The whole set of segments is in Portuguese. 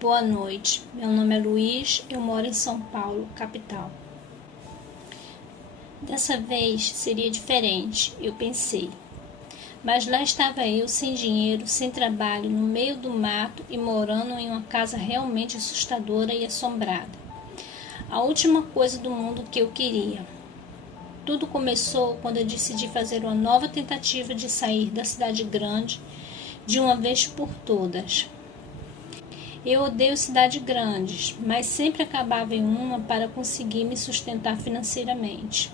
Boa noite, meu nome é Luiz, eu moro em São Paulo, capital. Dessa vez seria diferente, eu pensei. Mas lá estava eu, sem dinheiro, sem trabalho, no meio do mato e morando em uma casa realmente assustadora e assombrada. A última coisa do mundo que eu queria. Tudo começou quando eu decidi fazer uma nova tentativa de sair da cidade grande de uma vez por todas. Eu odeio cidades grandes, mas sempre acabava em uma para conseguir me sustentar financeiramente.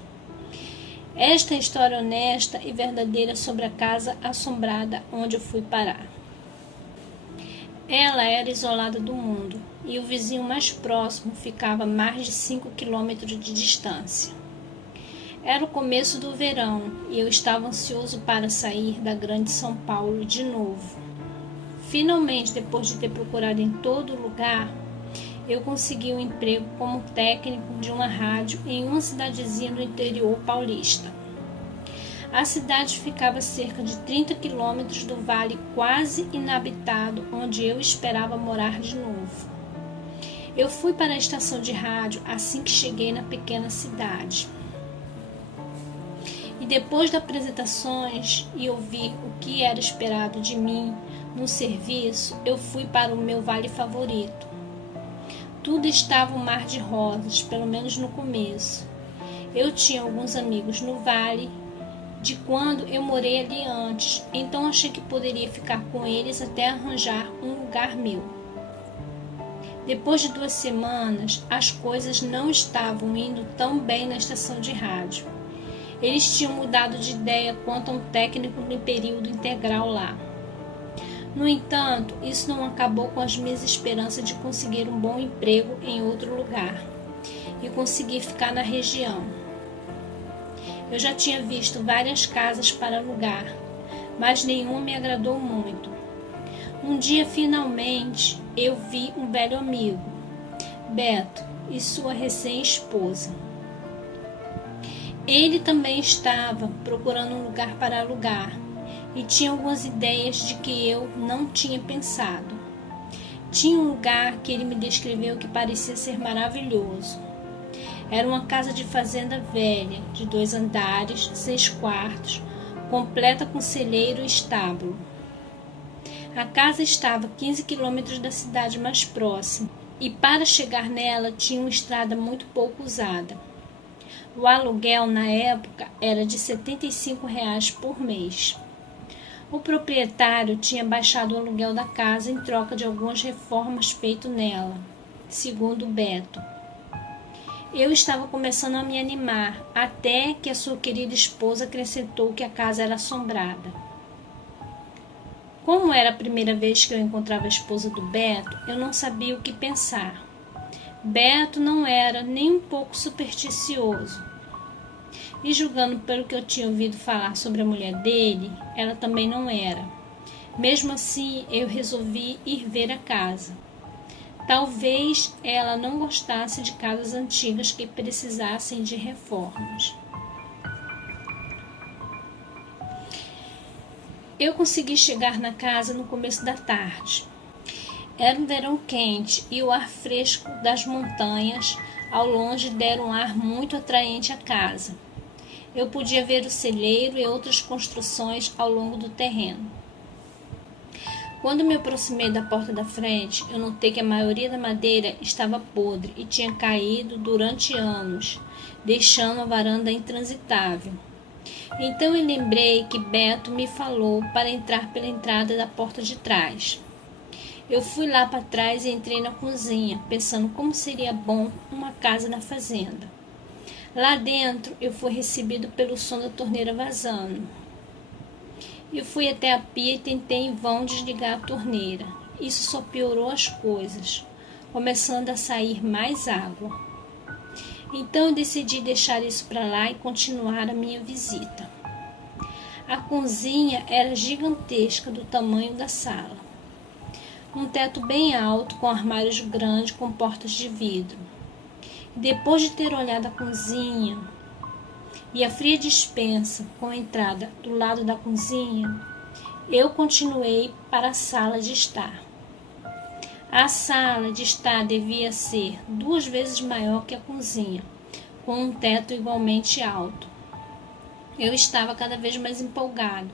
Esta é a história honesta e verdadeira sobre a casa assombrada onde eu fui parar. Ela era isolada do mundo e o vizinho mais próximo ficava a mais de 5 quilômetros de distância. Era o começo do verão e eu estava ansioso para sair da grande São Paulo de novo. Finalmente, depois de ter procurado em todo lugar, eu consegui um emprego como técnico de uma rádio em uma cidadezinha do interior paulista. A cidade ficava a cerca de 30 quilômetros do vale quase inabitado onde eu esperava morar de novo. Eu fui para a estação de rádio assim que cheguei na pequena cidade. E depois das apresentações e ouvir o que era esperado de mim no serviço, eu fui para o meu vale favorito. Tudo estava um mar de rosas, pelo menos no começo. Eu tinha alguns amigos no vale, de quando eu morei ali antes, então achei que poderia ficar com eles até arranjar um lugar meu. Depois de 2 semanas, as coisas não estavam indo tão bem na estação de rádio. Eles tinham mudado de ideia quanto a um técnico em período integral lá. No entanto, isso não acabou com as minhas esperanças de conseguir um bom emprego em outro lugar e conseguir ficar na região. Eu já tinha visto várias casas para alugar, mas nenhuma me agradou muito. Um dia, finalmente, eu vi um velho amigo, Beto, e sua recém-esposa. Ele também estava procurando um lugar para alugar e tinha algumas ideias de que eu não tinha pensado. Tinha um lugar que ele me descreveu que parecia ser maravilhoso. Era uma casa de fazenda velha, de 2 andares, 6 quartos, completa com celeiro e estábulo. A casa estava a 15 quilômetros da cidade mais próxima e para chegar nela tinha uma estrada muito pouco usada. O aluguel na época era de R$ 75 por mês. O proprietário tinha baixado o aluguel da casa em troca de algumas reformas feitas nela, segundo Beto. Eu estava começando a me animar, até que a sua querida esposa acrescentou que a casa era assombrada. Como era a primeira vez que eu encontrava a esposa do Beto, eu não sabia o que pensar. Beto não era nem um pouco supersticioso. E julgando pelo que eu tinha ouvido falar sobre a mulher dele, ela também não era. Mesmo assim, eu resolvi ir ver a casa. Talvez ela não gostasse de casas antigas que precisassem de reformas. Eu consegui chegar na casa no começo da tarde. Era um verão quente e o ar fresco das montanhas ao longe deram um ar muito atraente à casa. Eu podia ver o celeiro e outras construções ao longo do terreno. Quando me aproximei da porta da frente, eu notei que a maioria da madeira estava podre e tinha caído durante anos, deixando a varanda intransitável. Então eu lembrei que Beto me falou para entrar pela entrada da porta de trás. Eu fui lá para trás e entrei na cozinha, pensando como seria bom uma casa na fazenda. Lá dentro, eu fui recebido pelo som da torneira vazando. Eu fui até a pia e tentei em vão desligar a torneira. Isso só piorou as coisas, começando a sair mais água. Então eu decidi deixar isso para lá e continuar a minha visita. A cozinha era gigantesca, do tamanho da sala. Um teto bem alto, com armários grandes com portas de vidro. Depois de ter olhado a cozinha e a fria despensa com a entrada do lado da cozinha, eu continuei para a sala de estar. A sala de estar devia ser 2 vezes maior que a cozinha, com um teto igualmente alto. Eu estava cada vez mais empolgado.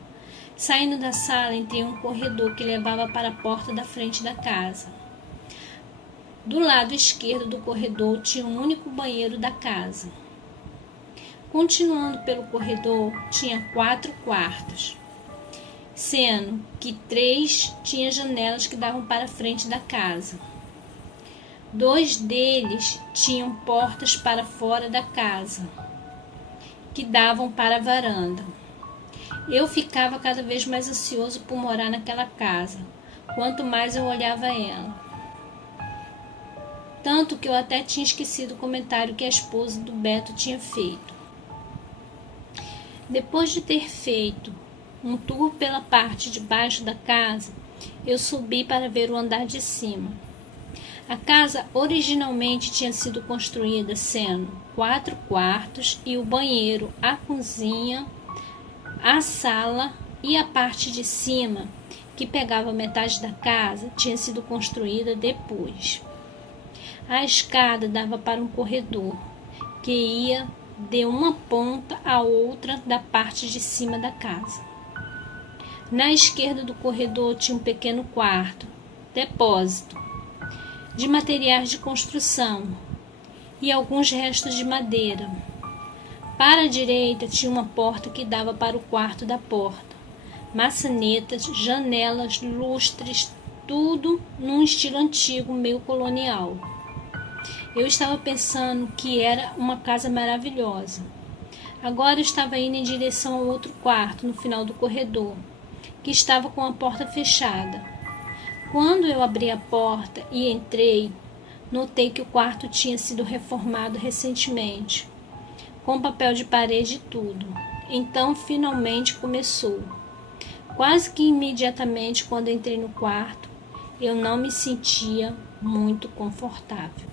Saindo da sala, entrei em um corredor que levava para a porta da frente da casa. Do lado esquerdo do corredor tinha um único banheiro da casa. Continuando pelo corredor, tinha 4 quartos, sendo que 3 tinham janelas que davam para a frente da casa. 2 deles tinham portas para fora da casa, que davam para a varanda. Eu ficava cada vez mais ansioso por morar naquela casa, quanto mais eu olhava ela. Tanto que eu até tinha esquecido o comentário que a esposa do Beto tinha feito. Depois de ter feito um tour pela parte de baixo da casa, eu subi para ver o andar de cima. A casa originalmente tinha sido construída sendo 4 quartos e o banheiro, a cozinha, a sala e a parte de cima, que pegava metade da casa, tinha sido construída depois. A escada dava para um corredor, que ia de uma ponta à outra da parte de cima da casa. Na esquerda do corredor tinha um pequeno quarto, depósito, de materiais de construção e alguns restos de madeira. Para a direita tinha uma porta que dava para o quarto da porta. Maçanetas, janelas, lustres, tudo num estilo antigo, meio colonial. Eu estava pensando que era uma casa maravilhosa. Agora eu estava indo em direção ao outro quarto, no final do corredor, que estava com a porta fechada. Quando eu abri a porta e entrei, notei que o quarto tinha sido reformado recentemente, com papel de parede e tudo. Então, finalmente começou. Quase que imediatamente, quando entrei no quarto, eu não me sentia muito confortável.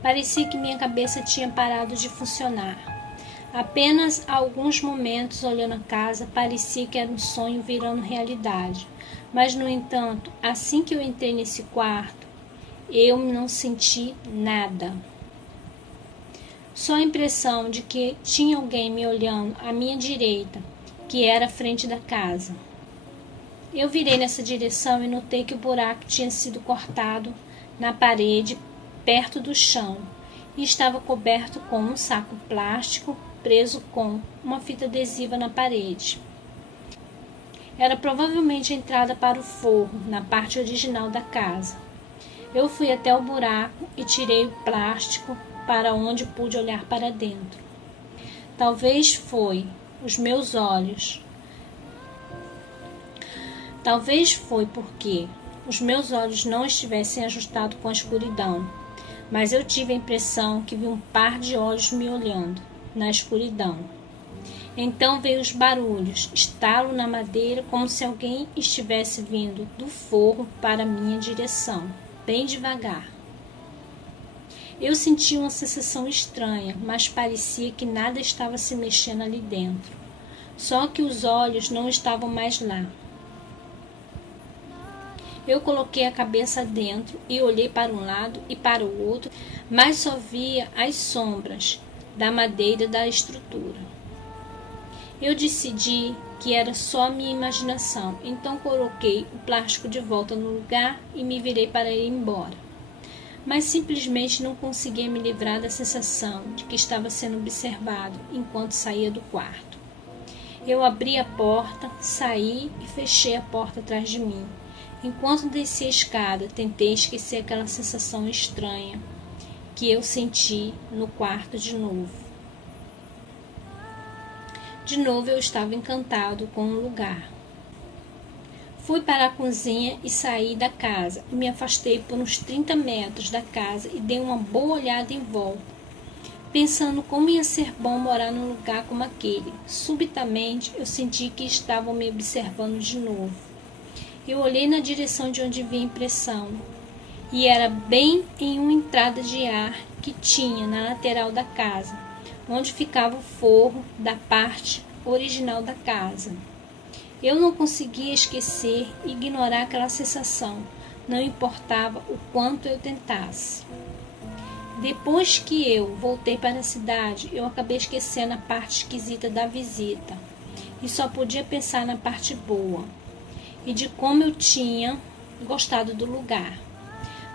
Parecia que minha cabeça tinha parado de funcionar. Apenas alguns momentos olhando a casa, parecia que era um sonho virando realidade. Mas, no entanto, assim que eu entrei nesse quarto, eu não senti nada. Só a impressão de que tinha alguém me olhando à minha direita, que era a frente da casa. Eu virei nessa direção e notei que o buraco tinha sido cortado na parede, perto do chão, e estava coberto com um saco plástico preso com uma fita adesiva na parede. Era provavelmente a entrada para o forro, na parte original da casa. Eu fui até o buraco e tirei o plástico para onde pude olhar para dentro. Talvez foi porque os meus olhos não estivessem ajustados com a escuridão, mas eu tive a impressão que vi um par de olhos me olhando na escuridão. Então veio os barulhos, estalo na madeira, como se alguém estivesse vindo do forro para minha direção, bem devagar. Eu senti uma sensação estranha, mas parecia que nada estava se mexendo ali dentro. Só que os olhos não estavam mais lá. Eu coloquei a cabeça dentro e olhei para um lado e para o outro, mas só via as sombras da madeira da estrutura. Eu decidi que era só minha imaginação, então coloquei o plástico de volta no lugar e me virei para ir embora. Mas simplesmente não conseguia me livrar da sensação de que estava sendo observado enquanto saía do quarto. Eu abri a porta, saí e fechei a porta atrás de mim. Enquanto descia a escada, tentei esquecer aquela sensação estranha que eu senti no quarto de novo. De novo eu estava encantado com o lugar. Fui para a cozinha e saí da casa. Me afastei por uns 30 metros da casa e dei uma boa olhada em volta, pensando como ia ser bom morar num lugar como aquele. Subitamente eu senti que estavam me observando de novo. Eu olhei na direção de onde vi a impressão, e era bem em uma entrada de ar que tinha na lateral da casa, onde ficava o forro da parte original da casa. Eu não conseguia esquecer e ignorar aquela sensação, não importava o quanto eu tentasse. Depois que eu voltei para a cidade, eu acabei esquecendo a parte esquisita da visita e só podia pensar na parte boa e de como eu tinha gostado do lugar.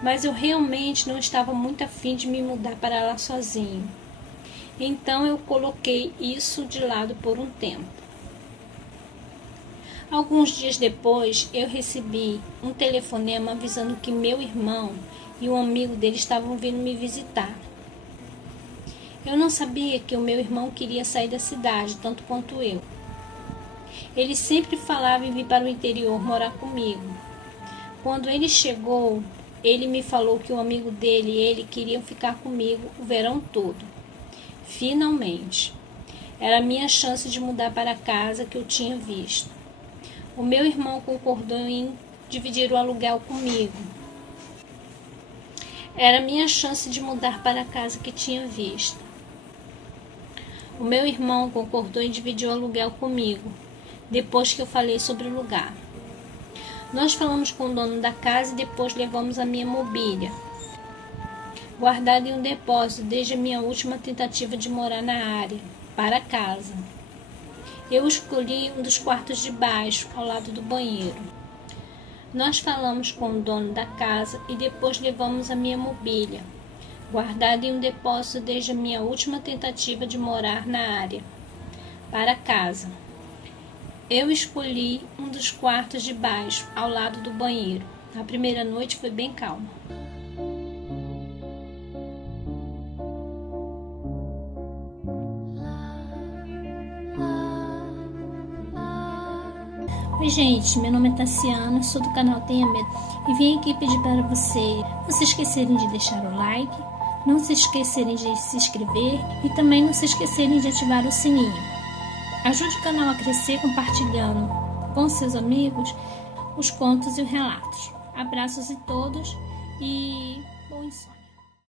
Mas eu realmente não estava muito afim de me mudar para lá sozinho. Então eu coloquei isso de lado por um tempo. Alguns dias depois, eu recebi um telefonema avisando que meu irmão e um amigo dele estavam vindo me visitar. Eu não sabia que o meu irmão queria sair da cidade, tanto quanto eu. Ele sempre falava em vir para o interior morar comigo. Quando ele chegou, ele me falou que o amigo dele e ele queriam ficar comigo o verão todo. Finalmente. Era a minha chance de mudar para a casa que eu tinha visto. O meu irmão concordou em dividir o aluguel comigo. Era a minha chance de mudar para a casa que tinha visto. O meu irmão concordou em dividir o aluguel comigo, depois que eu falei sobre o lugar. Nós falamos com o dono da casa e depois levamos a minha mobília, guardada em um depósito desde a minha última tentativa de morar na área, para casa. Eu escolhi um dos quartos de baixo, ao lado do banheiro. Nós falamos com o dono da casa e depois levamos a minha mobília, guardada em um depósito desde a minha última tentativa de morar na área, para casa. Eu escolhi um dos quartos de baixo, ao lado do banheiro. A primeira noite foi bem calma. Oi gente, meu nome é Tassiana, sou do canal Tenha Medo e vim aqui pedir para vocês não se esquecerem de deixar o like, não se esquecerem de se inscrever e também não se esquecerem de ativar o sininho. Ajude o canal a crescer compartilhando com seus amigos os contos e os relatos. Abraços a todos e bons sonhos.